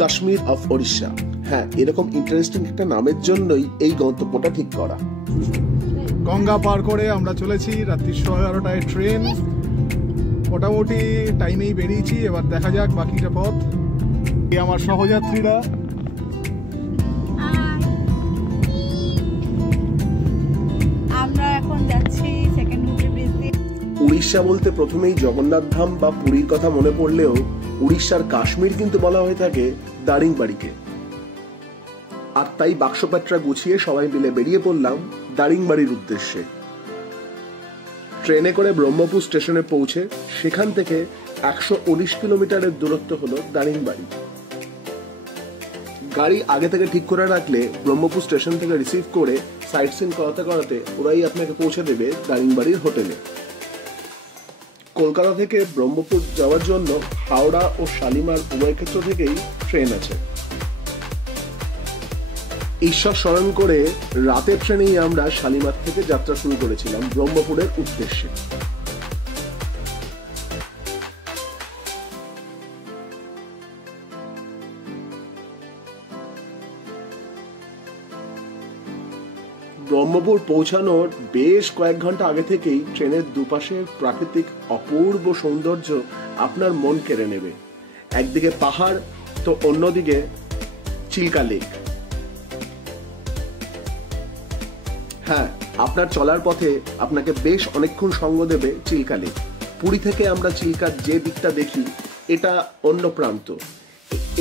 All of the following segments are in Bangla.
কাশ্মীর অফ ওড়িশা। হ্যাঁ, এরকম ইন্টারেস্টিং একটা নামের জন্যই এই গন্তব্যটা ঠিক করা। গঙ্গা পার করে আমরা চলেছি, রাত্রি 11:30টায় ট্রেন, মোটামুটি টাইমেই বেরিয়েছি। এবার দেখা যাক বাকিটা পথ। এই আমার সহযাত্রীরা, আমরা এখন যাচ্ছি সেকেন্ড রুটের ব্রিজ দিয়ে। উড়িষ্যা বলতে প্রথমেই জগন্নাথ ধাম বা পুরীর কথা মনে পড়লেও উড়িষ্যার কাশ্মীর কিন্তু বলা হয়ে থাকে দারিংবাড়িকে। আর তাই বাক্সপ্যাটরা গুছিয়ে সবাই মিলে বেরিয়ে পড়লাম দারিংবাড়ির উদ্দেশ্যে। ট্রেনে করে ব্রহ্মপুর স্টেশনে পৌঁছে সেখান থেকে 119 কিলোমিটারের দূরত্ব হলো দারিংবাড়ি। গাড়ি আগে থেকে ঠিক করে রাখলে ব্রহ্মপুর স্টেশন থেকে রিসিভ করে সাইট সিন করাতে করাতে ওরাই আপনাকে পৌঁছে দেবে দারিংবাড়ির হোটেলে। কলকাতা থেকে ব্রহ্মপুর যাওয়ার জন্য হাওড়া ও শালিমার উভয় ক্ষেত্র থেকেই ট্রেন আছে। ঈশ্বর স্মরণ করে রাতের ট্রেনেই আমরা শালিমার থেকে যাত্রা শুরু করেছিলাম ব্রহ্মপুরের উদ্দেশ্যে। ব্রহ্মপুর পৌঁছানোর বেশ কয়েক ঘন্টা আগে থেকেই ট্রেনের দুপাশের প্রাকৃতিক অপূর্ব সৌন্দর্য আপনার মন কেড়ে নেবে। একদিকে পাহাড় তো অন্যদিকে চিল্কা লেক। হ্যাঁ, আপনার চলার পথে আপনাকে বেশ অনেকক্ষণ সঙ্গ দেবে চিল্কা লেক। পুরী থেকে আমরা চিল্কার যে দিকটা দেখি এটা অন্য প্রান্ত।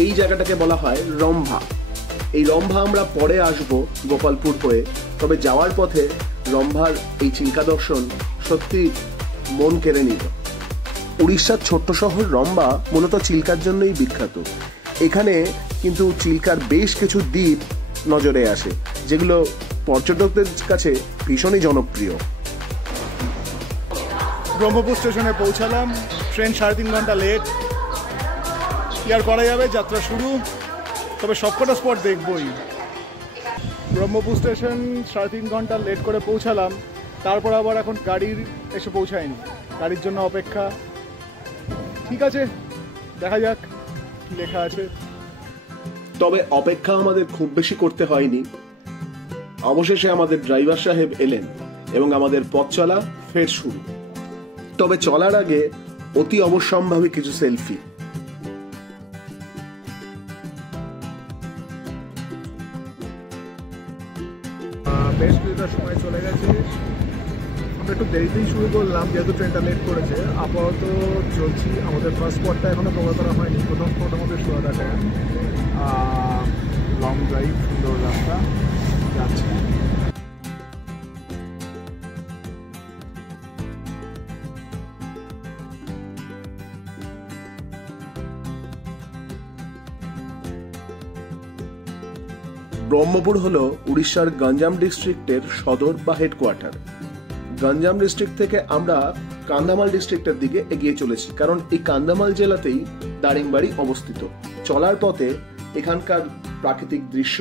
এই জায়গাটাকে বলা হয় রম্ভা। এই রম্ভা আমরা পরে আসব গোপালপুর হয়ে, তবে যাওয়ার পথে রম্ভার এই চিল্কা দর্শন সত্যি মন কেড়ে নিল। উড়িষ্যার ছোট্ট শহর রম্ভা মূলত চিল্কার জন্যই বিখ্যাত। এখানে কিন্তু চিল্কার বেশ কিছু দ্বীপ নজরে আসে যেগুলো পর্যটকদের কাছে ভীষণই জনপ্রিয়। ব্রহ্মপুর স্টেশনে পৌঁছালাম। ট্রেন 3.5 ঘন্টা লেট। কি আর করা যাবে, যাত্রা শুরু। তবে সবকটা স্পট দেখবই। ব্রহ্মপুর স্টেশন 3.5 ঘন্টা লেট করে পৌঁছালাম। তারপর আবার এখন গাড়ির এসে পৌঁছায়নি, গাড়ির জন্য অপেক্ষা। ঠিক আছে, দেখা যাক কি লেখা আছে। তবে অপেক্ষা আমাদের খুব বেশি করতে হয়নি। অবশেষে আমাদের ড্রাইভার সাহেব এলেন এবং আমাদের পথ চলা ফের শুরু। তবে চলার আগে অতি অবশ্যম্ভাবী কিছু সেলফি। বেশ কিছুটা সময় চলে গেছে। আমরা একটু দেরিতেই শুরু করলাম যেহেতু ট্রেনটা লেট করেছে। আপাতত চলছি। আমাদের ফার্স্ট স্পটটা এখনো কভার করা হয়নি। প্রথম স্পট আমাদের সোয়াঘাটায়। লং ড্রাইভ, সুন্দর রাস্তা যাচ্ছে। ব্রহ্মপুর হলো উড়িষ্যার গঞ্জাম ডিস্ট্রিক্টের সদর বা হেডকোয়ার্টার। গঞ্জাম ডিস্ট্রিক্ট থেকে আমরা কান্ধামাল ডিস্ট্রিক্টের দিকে এগিয়ে চলেছি, কারণ এই কান্ধামাল জেলাতেই দারিংবাড়ি অবস্থিত। চলার পথে এখানকার প্রাকৃতিক দৃশ্য,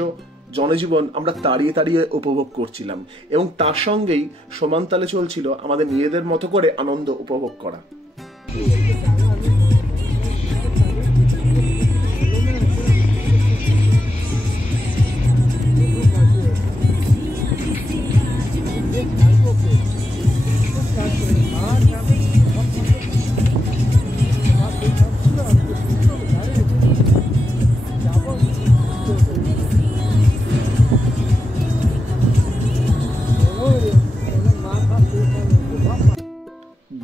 জনজীবন আমরা তাড়িয়ে তাড়িয়ে উপভোগ করছিলাম এবং তার সঙ্গেই সমানতালে চলছিল আমাদের নিজেদের মতো করে আনন্দ উপভোগ করা।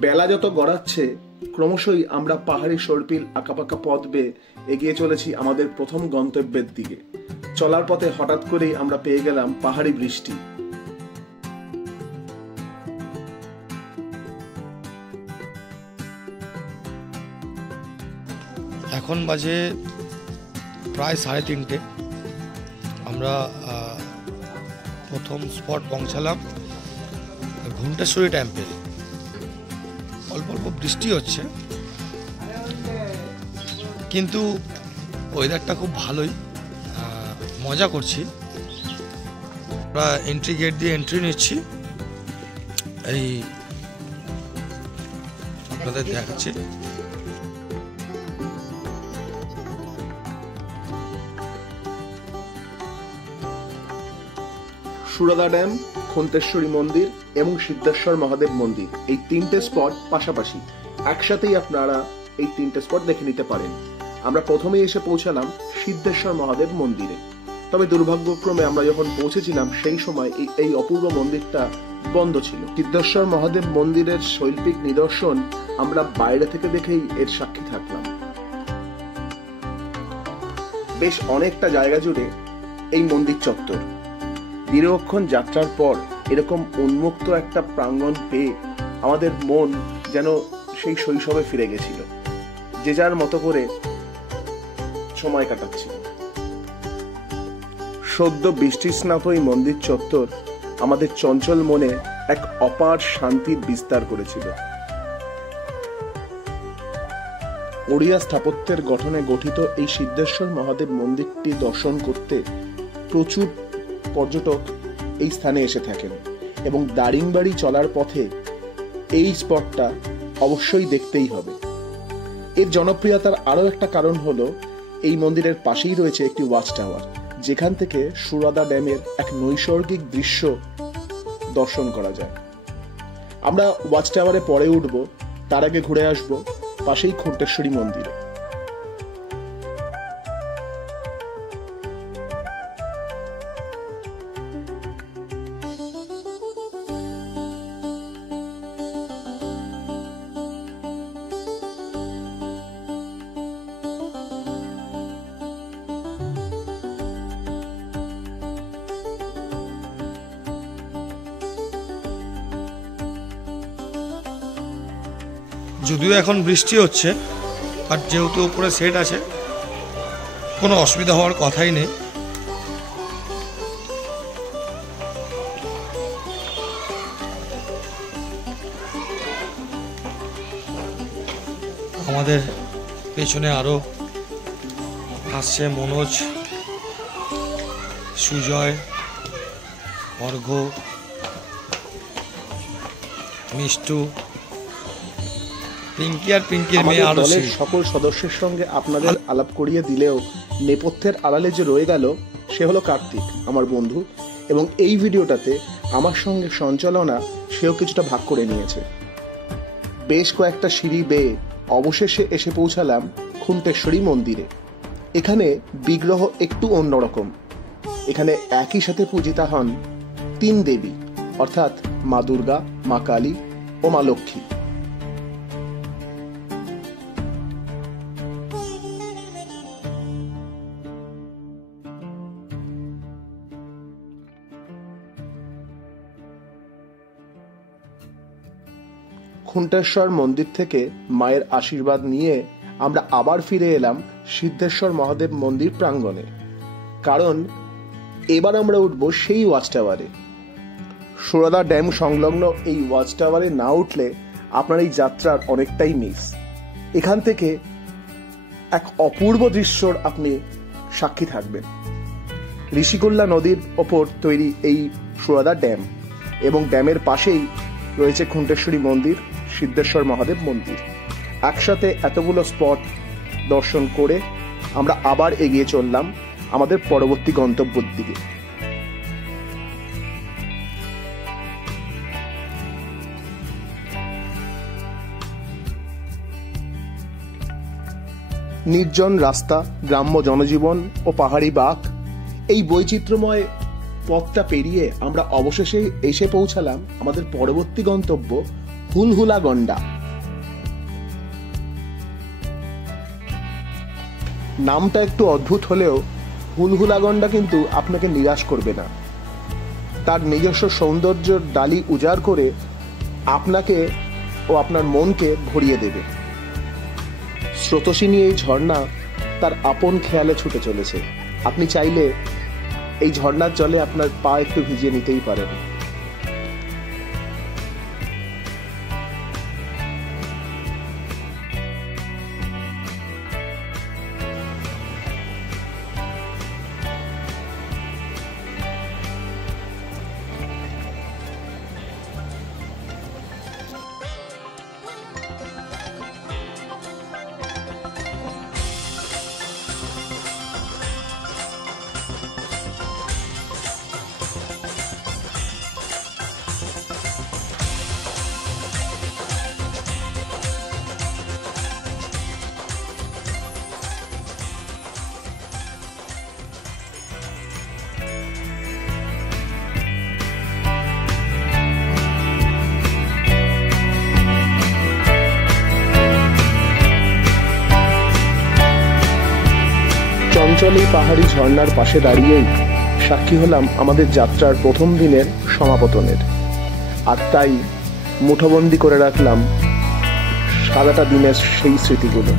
বেলা যত গড়াচ্ছে ক্রমশই আমরা পাহাড়ি সর্পিল আঁকাপাকা পথ বেয়ে এগিয়ে চলেছি আমাদের প্রথম গন্তব্যের দিকে। চলার পথে হঠাৎ করেই আমরা পেয়ে গেলাম পাহাড়ি বৃষ্টি। এখন বাজে প্রায় 3:30। আমরা প্রথম স্পট পৌঁছালাম ঘুন্টেশ্বরী টেম্পল। অল্প অল্প বৃষ্টি হচ্ছে, কিন্তু ওয়েদারটা খুব ভালোই, মজা করছি। আমরা এন্ট্রি গেট দিয়ে এন্ট্রি নিচ্ছি। এই আপনাদের দেখাচ্ছি। সুরদা ড্যাম, খন্তেশ্বরী মন্দির এবং সিদ্ধেশ্বর মহাদেব মন্দির, এই তিনটে স্পট পাশাপাশি একসাথেই আপনারা এই তিনটে স্পট দেখে নিতে পারেন। আমরা প্রথমেই এসে পৌঁছালাম সিদ্ধেশ্বর মহাদেব মন্দিরে। তবে দুর্ভাগ্যক্রমে আমরা যখন পৌঁছেছিলাম সেই সময় এই অপূর্ব মন্দিরটা বন্ধ ছিল। সিদ্ধেশ্বর মহাদেব মন্দিরের শৈল্পিক নিদর্শন আমরা বাইরে থেকে দেখেই এর সাক্ষী থাকলাম। বেশ অনেকটা জায়গা জুড়ে এই মন্দির চত্বর। দীর্ঘক্ষণ যাত্রার পর এরকম উন্মুক্ত একটা প্রাঙ্গণ পেয়ে আমাদের মন যেন সেই শৈশবে ফিরে গেছিল, যে যার মতো করে সময় কাটাচ্ছিল। সদ্য বৃষ্টিস্নাত এই মন্দির চত্বর আমাদের চঞ্চল মনে এক অপার শান্তির বিস্তার করেছিল। ওড়িয়া স্থাপত্যের গঠনে গঠিত এই সিদ্ধেশ্বর মহাদেব মন্দিরটি দর্শন করতে প্রচুর পর্যটক এই স্থানে এসে থাকেন এবং দারিংবাড়ি চলার পথে এই স্পটটা অবশ্যই দেখতেই হবে। এর জনপ্রিয়তার আরও একটা কারণ হলো এই মন্দিরের পাশেই রয়েছে একটি ওয়াচ টাওয়ার, যেখান থেকে সুরদা ড্যামের এক নৈসর্গিক দৃশ্য দর্শন করা যায়। আমরা ওয়াচ টাওয়ারে পরে উঠব, তার আগে ঘুরে আসব পাশেই খন্তেশ্বরী মন্দিরে। যদিও এখন বৃষ্টি হচ্ছে, আর যেহেতু উপরে সেট আছে কোনো অসুবিধা হওয়ার কথাই নেই। আমাদের পেছনে আরো আসছে মনোজ, সুজয়, অর্ঘ্য, মিষ্টু, পিঙ্কি আর পিঙ্কির মেয়ে আমাদের দলের আরশি। সকল সদস্যের সঙ্গে আপনাদের আলাপ করিয়ে দিলেও নেপথ্যের আড়ালে যে রয়ে গেল সে হলো কার্তিক, আমার বন্ধু, এবং এই ভিডিওটাতে আমার সঙ্গে সঞ্চালনা সেও কিছুটা ভাগ করে নিয়েছে। বেশ কয়েকটা সিঁড়ি বেয়ে অবশেষে এসে পৌঁছালাম খন্তেশ্বরী মন্দিরে। এখানে বিগ্রহ একটু অন্যরকম। এখানে একই সাথে পূজিতা হন তিন দেবী, অর্থাৎ মা দুর্গা, মা কালী ও মা লক্ষ্মী। খন্তেশ্বর মন্দির থেকে মায়ের আশীর্বাদ নিয়ে আমরা আবার ফিরে এলাম সিদ্ধেশ্বর মহাদেব মন্দির প্রাঙ্গণে, কারণ এবার আমরা উঠব সেই ওয়াচ টাওয়ারে। সুরদা ড্যাম সংলগ্ন এই ওয়াচ টাওয়ারে না উঠলে আপনার এই যাত্রার অনেকটাই মিস। এখান থেকে এক অপূর্ব দৃশ্যর আপনি সাক্ষী থাকবেন। ঋষিকুল্লা নদীর ওপর তৈরি এই সুরদা ড্যাম, এবং ড্যামের পাশেই রয়েছে খন্তেশ্বরী মন্দির, সিদ্ধেশ্বর মহাদেব মন্দির। একসাথে এতগুলো স্পট দর্শন করে আমরা আবার এগিয়ে চললাম আমাদের পরবর্তী গন্তব্যের দিকে। নির্জন রাস্তা, গ্রাম্য জনজীবন ও পাহাড়ি বাঁক, এই বৈচিত্র্যময় পথটা পেরিয়ে আমরা অবশেষে এসে পৌঁছালাম আমাদের পরবর্তী গন্তব্য হুলহুলা গন্ডা। নামটা একটু অদ্ভুত হলেও হুলহুলা গন্ডা কিন্তু আপনাকে নিরাশ করবে না। তার নিজস্ব সৌন্দর্যের ডালি উজাড় করে আপনাকে ও আপনার মনকে ভরিয়ে দেবে। স্রোতস্বিনী এই ঝর্ণা তার আপন খেয়ালে ছুটে চলেছে। আপনি চাইলে এই ঝর্ণার জলে আপনার পা একটু ভিজিয়ে নিতেই পারেন। চঞ্চল এই পাহাড়ি ঝর্ণার পাশে দাঁড়িয়েই সাক্ষী হলাম আমাদের যাত্রার প্রথম দিনের সমাপতনের। আর তাই মুঠোবন্দি করে রাখলাম সারাটা দিনের সেই স্মৃতিগুলো।